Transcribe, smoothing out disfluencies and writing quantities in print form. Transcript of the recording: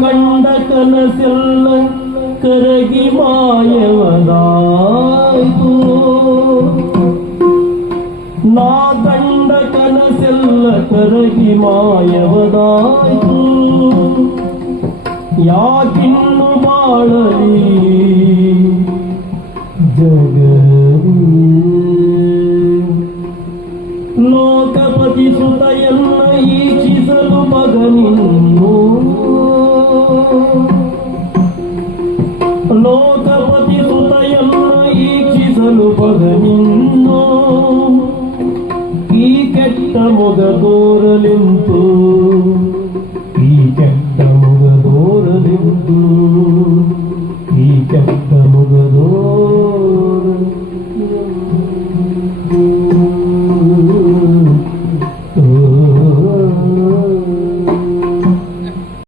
ಕಂಡ ಕನಸೆಲ್ಲ ಕರಗಿ ಮಾಯವದಾಯಿತು. ನಾ ಕಂಡ ಕನಸೆಲ್ಲ ಕರಗಿ ಮಾಯವದಾಯಿತು. ಯಾಕಿನ್ನು ಬಾಳಲಿ ಜಗವಿ ಲೋಕಪತಿ ಸುತಯನ್ನ ಈಕ್ಷಿಸಲು ಮಗನಿನ್ನು. ಲೋಕಪತಿ ಸುತಯನ್ನ ಈಕ್ಷಿಸಲು ಮಗನಿನ್ನು. ಈ ಕೆಟ್ಟ ಮೊಗ ತೋರಲೆಂತು, ಈ ಕೆಟ್ಟ ಮೊಗ ತೋರಲೆಂತು, ಈ ಕೆಟ್ಟ